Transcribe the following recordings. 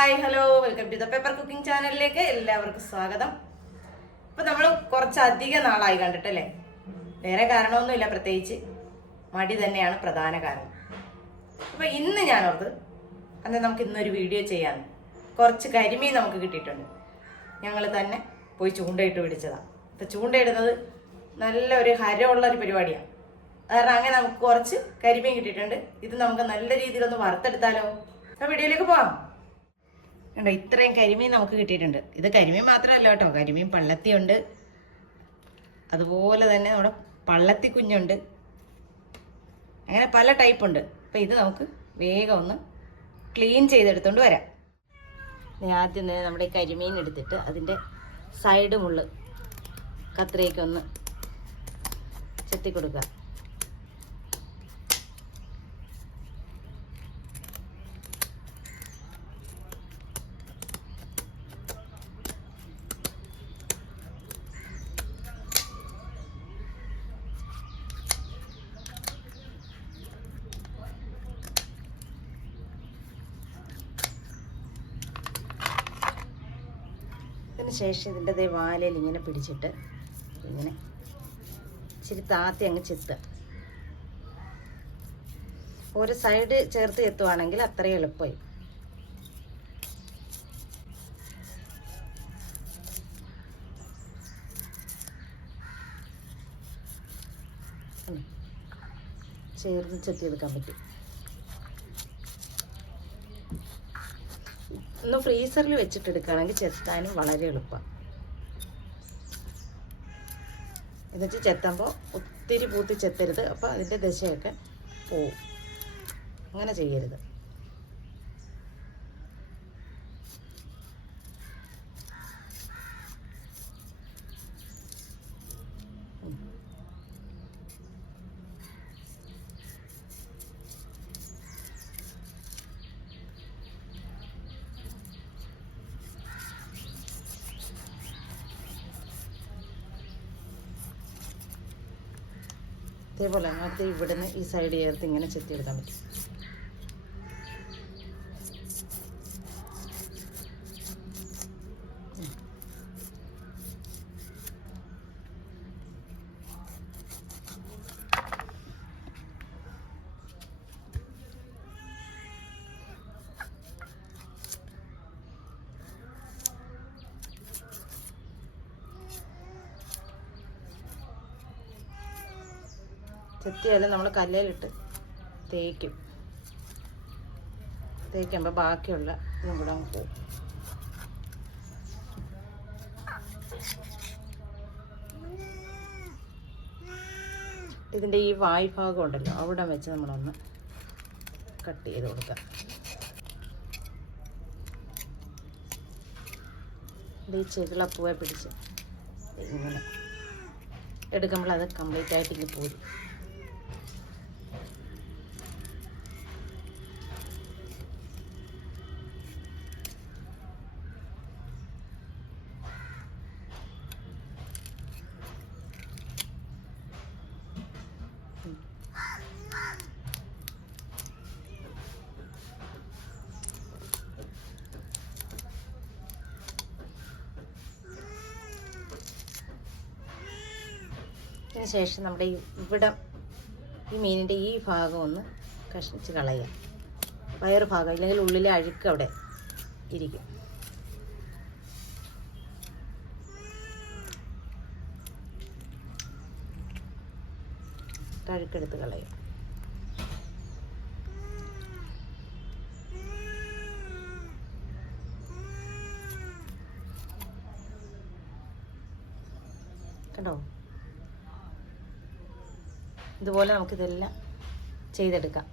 Hi hello. Welcome to the paper cooking ചാനലിലേക്ക് എല്ലാവർക്കും സ്വാഗതം. ഇപ്പൊ നമ്മൾ കുറച്ചധികം നാളായി കണ്ടിട്ടല്ലേ? വേറെ കാരണമൊന്നുമില്ല പ്രത്യേകിച്ച് മടി തന്നെയാണ് പ്രധാന കാരണം. അപ്പൊ ഇന്ന് ഞാൻ ഓർത്ത് അന്ന് നമുക്ക് ഇന്നൊരു വീഡിയോ ചെയ്യാൻ കുറച്ച് കരിമീൻ നമുക്ക് കിട്ടിയിട്ടുണ്ട്. ഞങ്ങൾ തന്നെ പോയി ചൂണ്ടയിട്ട് പിടിച്ചതാണ് ഇപ്പൊ ചൂണ്ടയിടുന്നത് നല്ല ഒരു ഹരമുള്ള ഒരു പരിപാടിയാണ് കാരണം അങ്ങനെ നമുക്ക് കുറച്ച് കരിമീൻ കിട്ടിയിട്ടുണ്ട്. ഇത് നമുക്ക് നല്ല രീതിയിലൊന്ന് വറുത്തെടുത്താലോ? അപ്പൊ വീഡിയോയിലേക്ക് പോവാം. കണ്ടോ ഇത്രയും കരിമീൻ നമുക്ക് കിട്ടിയിട്ടുണ്ട്. ഇത് കരിമീൻ മാത്രമല്ല കേട്ടോ കരിമീൻ പള്ളത്തിയുണ്ട്. അതുപോലെ തന്നെ നമ്മുടെ പള്ളത്തി കുഞ്ഞുണ്ട് അങ്ങനെ പല ടൈപ്പ് ഉണ്ട്. അപ്പം ഇത് നമുക്ക് വേഗം ഒന്ന് ക്ലീൻ ചെയ്തെടുത്തോണ്ട് വരാം. ആദ്യം തന്നെ നമ്മുടെ ഈ കരിമീൻ എടുത്തിട്ട് അതിന്റെ സൈഡ് മുള്ള് കത്രിയൊക്കെ ഒന്ന് ചെത്തി കൊടുക്കുക അതിന് ശേഷം ഇതിന്റെ ദേ വാലയിൽ ഇങ്ങനെ പിടിച്ചിട്ട് ഇങ്ങനെ ഇച്ചിരി താത്തി അങ്ങ് ചെത്തുക ഒരു സൈഡ് ചേർത്ത് എത്തുവാണെങ്കിൽ അത്രയും എളുപ്പമായി. ചേർന്ന് ചെത്തിയെടുക്കാൻ പറ്റും. ഒന്ന് ഫ്രീസറിൽ വെച്ചിട്ട് എടുക്കുകയാണെങ്കിൽ ചെത്താനും വളരെ എളുപ്പമാണ് എന്നുവെച്ച് ചെത്തുമ്പോൾ ഒത്തിരി പൂത്തി ചെത്തരുത്. അപ്പോൾ അതിന്റെ ദശയൊക്കെ പോവും. അങ്ങനെ ചെയ്യരുത്. ഇതേപോലെ അങ്ങനത്തെ ഇവിടുന്ന് ഈ സൈഡ് ചേർത്ത് ഇങ്ങനെ ചെത്തിയെടുക്കാൻ പറ്റും. ചെത്തിയാലും നമ്മൾ കല്ലേലിട്ട് തേക്കും. തേക്കുമ്പോൾ ബാക്കിയുള്ള ഇതും കൂടെ അങ്ങ് ഇതിന്റെ ഈ വായ് ഭാഗം ഉണ്ടല്ലോ അവിടെ വെച്ച് നമ്മളൊന്ന് കട്ട് ചെയ്ത് കൊടുക്കാം. ഈ പൂവെ പിടിച്ച് ഇങ്ങനെ എടുക്കുമ്പോൾ അത് കംപ്ലീറ്റ് ആയിട്ട് ഇങ്ങനെ പോരും. ഇതിന് ശേഷം നമ്മുടെ ഇവിടെ ഈ മീനിന്റെ ഈ ഭാഗം ഒന്ന് കഷ്ണിച്ച് കളയുക. വയറ് ഭാഗം ഇല്ലെങ്കിൽ ഉള്ളിലെ അഴുക്ക് അവിടെ ഇരിക്കും. അഴുക്കെടുത്ത് കളയും കണ്ടോ ഇതുപോലെ നമുക്കിതെല്ലാം ചെയ്തെടുക്കാം.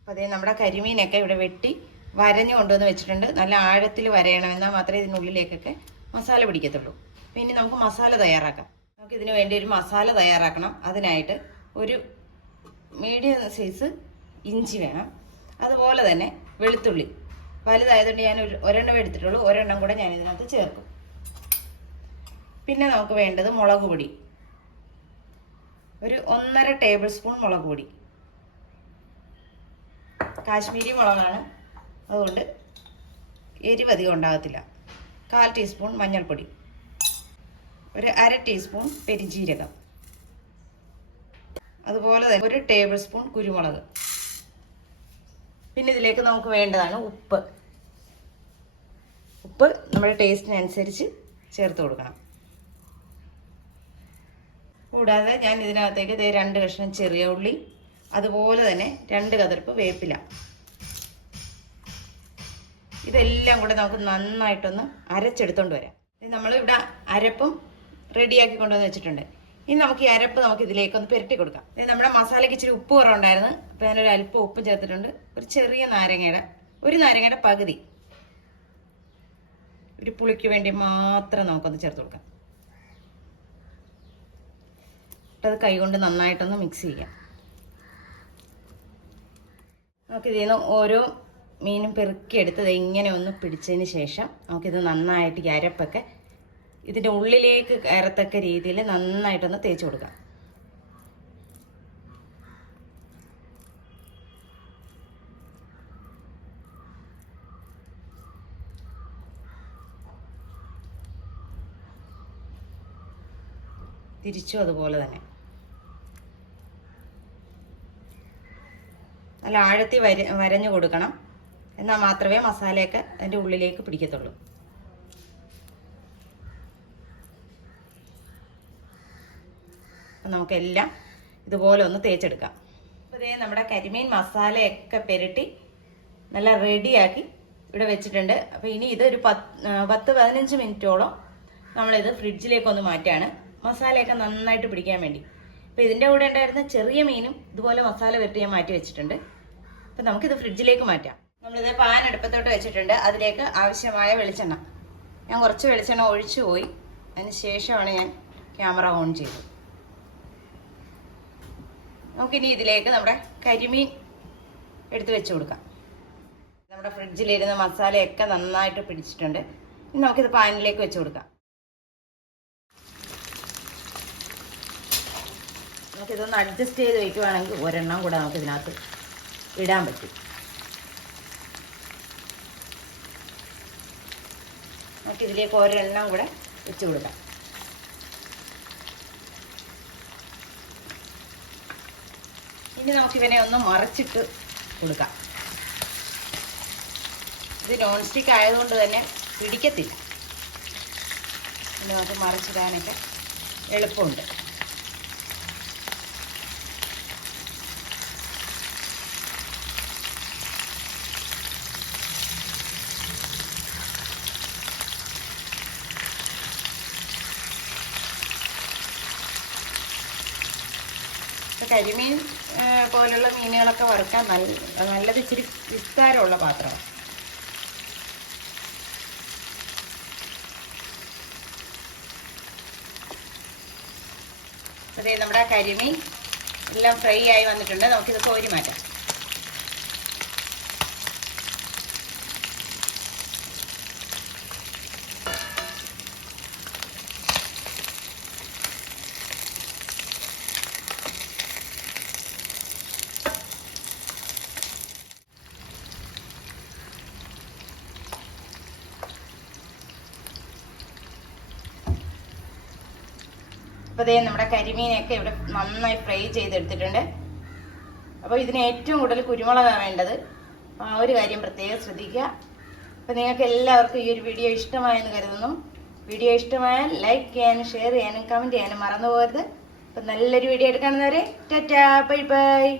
അപ്പോൾ അതേ നമ്മുടെ കരിമീനൊക്കെ ഇവിടെ വെട്ടി വരഞ്ഞു കൊണ്ടുവന്ന് വെച്ചിട്ടുണ്ട്. നല്ല ആഴത്തിൽ വരയണം. എന്നാൽ മാത്രമേ ഇതിനുള്ളിലേക്കൊക്കെ മസാല പിടിക്കത്തുള്ളൂ. പിന്നെ നമുക്ക് മസാല തയ്യാറാക്കാം. നമുക്ക് ഇതിന് വേണ്ടി ഒരു മസാല തയ്യാറാക്കണം. അതിനായിട്ട് ഒരു മീഡിയം സൈസ് ഇഞ്ചി വേണം. അതുപോലെ തന്നെ വെളുത്തുള്ളി. വലുതായതുകൊണ്ട് ഞാൻ ഒരു ഒരെണ്ണം എടുത്തിട്ടുള്ളൂ. ഒരെണ്ണം കൂടെ ഞാൻ ഇതിനകത്ത് ചേർക്കും. പിന്നെ നമുക്ക് വേണ്ടത് മുളക് പൊടി. ഒരു ഒന്നര ടേബിൾ സ്പൂൺ മുളക് പൊടി. കാശ്മീരി മുളകാണ്. അതുകൊണ്ട് എരിവധികം ഉണ്ടാകത്തില്ല. കാൽ ടീസ്പൂൺ മഞ്ഞൾപ്പൊടി. ഒരു അര ടീസ്പൂൺ പെരിഞ്ജീരകം അതുപോലെ തന്നെ ഒരു ടേബിൾ സ്പൂൺ കുരുമുളക്. പിന്നെ ഇതിലേക്ക് നമുക്ക് വേണ്ടതാണ് ഉപ്പ്. ഉപ്പ് നമ്മുടെ ടേസ്റ്റിനനുസരിച്ച് ചേർത്ത് കൊടുക്കണം. കൂടാതെ ഞാൻ ഇതിനകത്തേക്ക് രണ്ട് കഷ്ണം ചെറിയ ഉള്ളി അതുപോലെ തന്നെ രണ്ട് കതിർപ്പ് വേപ്പില. ഇതെല്ലാം കൂടെ നമുക്ക് നന്നായിട്ടൊന്ന് അരച്ചെടുത്തോണ്ട് വരാം. നമ്മളിവിടെ അരപ്പും റെഡിയാക്കി കൊണ്ടുവന്ന് വെച്ചിട്ടുണ്ട്. ഇനി നമുക്ക് ഈ അരപ്പ് നമുക്ക് ഇതിലേക്കൊന്ന് പെരട്ടി കൊടുക്കാം. നമ്മുടെ മസാലയ്ക്ക് ഇച്ചിരി ഉപ്പ് കുറവുണ്ടായിരുന്നു. അപ്പോൾ ഞാനൊരു അല്പം ഉപ്പ് ചേർത്തിട്ടുണ്ട്. ഒരു ചെറിയ നാരങ്ങയുടെ ഒരു നാരങ്ങയുടെ പകുതി. ഒരു പുളിക്ക് വേണ്ടി മാത്രം നമുക്കൊന്ന് ചേർത്ത് കൊടുക്കാം. അത് കൈകൊണ്ട് നന്നായിട്ടൊന്ന് മിക്സ് ചെയ്യാം. നമുക്കിതിൽ നിന്ന് ഓരോ മീനും പെറുക്കിയെടുത്തത് ഇങ്ങനെ ഒന്ന് പിടിച്ചതിന് ശേഷം നമുക്കിത് നന്നായിട്ട് ഈ അരപ്പൊക്കെ ഇതിന്റെ ഉള്ളിലേക്ക് കയറത്തക്ക രീതിയിൽ നന്നായിട്ടൊന്ന് തേച്ച് കൊടുക്കാം. തിരിച്ചും അതുപോലെ തന്നെ. നല്ല ആഴത്തി വര വരഞ്ഞു കൊടുക്കണം. എന്നാൽ മാത്രമേ മസാലയൊക്കെ അതിന്റെ ഉള്ളിലേക്ക് പിടിക്കത്തുള്ളൂ. നമുക്കെല്ലാം ഇതുപോലെ ഒന്ന് തേച്ചെടുക്കാം. അപ്പോൾ ഇതേ നമ്മുടെ കരിമീൻ മസാലയൊക്കെ പെരട്ടി നല്ല റെഡിയാക്കി ഇവിടെ വെച്ചിട്ടുണ്ട്. അപ്പോൾ ഇനി ഇത് ഒരു പത്ത് പത്ത് പതിനഞ്ച് മിനിറ്റോളം നമ്മളിത് ഫ്രിഡ്ജിലേക്കൊന്ന് മാറ്റാണ്. മസാലയൊക്കെ നന്നായിട്ട് പിടിക്കാൻ വേണ്ടി. അപ്പോൾ ഇതിന്റെ കൂടെ ഉണ്ടായിരുന്ന ചെറിയ മീനും ഇതുപോലെ മസാല പെരട്ടി ഞാൻ മാറ്റി വെച്ചിട്ടുണ്ട്. അപ്പം നമുക്കിത് ഫ്രിഡ്ജിലേക്ക് മാറ്റാം. നമ്മളിത് പാൻ അടുപ്പത്തോട്ട് വെച്ചിട്ടുണ്ട്. അതിലേക്ക് ആവശ്യമായ വെളിച്ചെണ്ണ. ഞാൻ കുറച്ച് വെളിച്ചെണ്ണ ഒഴിച്ചു പോയി. അതിന് ശേഷമാണ് ഞാൻ ക്യാമറ ഓൺ ചെയ്തത്. നമുക്കിനി ഇതിലേക്ക് നമ്മുടെ കരിമീൻ എടുത്ത് വെച്ച് കൊടുക്കാം. നമ്മുടെ ഫ്രിഡ്ജിലിരുന്ന മസാലയൊക്കെ നന്നായിട്ട് പിടിച്ചിട്ടുണ്ട്. ഇനി നമുക്കിത് പാനിലേക്ക് വെച്ച് കൊടുക്കാം. നമുക്കിതൊന്ന് അഡ്ജസ്റ്റ് ചെയ്ത് വയ്ക്കുവാണെങ്കിൽ ഒരെണ്ണം കൂടെ നമുക്ക് ഇതിനകത്ത് ഇടാൻ പറ്റും. നമുക്ക് ഇതിലേക്ക് ഒരെണ്ണം കൂടെ വെച്ച് കൊടുക്കാം. ഇനി നമുക്ക് ഇവനെ ഒന്ന് മറിച്ചിട്ട് കൊടുക്കാം. ഇത് നോൺ സ്റ്റിക്ക് ആയതുകൊണ്ട് തന്നെ പിടിക്കത്തില്ല. നമുക്ക് മറിച്ചിടാനൊക്കെ എളുപ്പമുണ്ട്. കരിമീൻ പോലുള്ള മീനുകളൊക്കെ വറുക്കാൻ നല്ല നല്ലത് ഇച്ചിരി വിസ്താരമുള്ള പാത്രമാണ്. അതെ നമ്മുടെ കരിമീൻ എല്ലാം ഫ്രൈ ആയി വന്നിട്ടുണ്ട്. നമുക്കിത് കോരി മാറ്റാം. അപ്പോൾ ദേ നമ്മുടെ കരിമീനൊക്കെ ഇവിടെ നന്നായി ഫ്രൈ ചെയ്തെടുത്തിട്ടുണ്ട്. അപ്പോൾ ഇതിന് ഏറ്റവും കൂടുതൽ കുരുമുളകാണ് വേണ്ടത്. ആ ഒരു കാര്യം പ്രത്യേകം ശ്രദ്ധിക്കുക. അപ്പോൾ നിങ്ങൾക്ക് എല്ലാവർക്കും ഈ ഒരു വീഡിയോ ഇഷ്ടമായെന്ന് കരുതുന്നു. വീഡിയോ ഇഷ്ടമായാൽ ലൈക്ക് ചെയ്യാനും ഷെയർ ചെയ്യാനും കമന്റ് ചെയ്യാനും മറന്നു പോകരുത്. അപ്പം നല്ലൊരു വീഡിയോ എടുകാണുന്നവരെ ടാറ്റാ ബൈ ബൈ.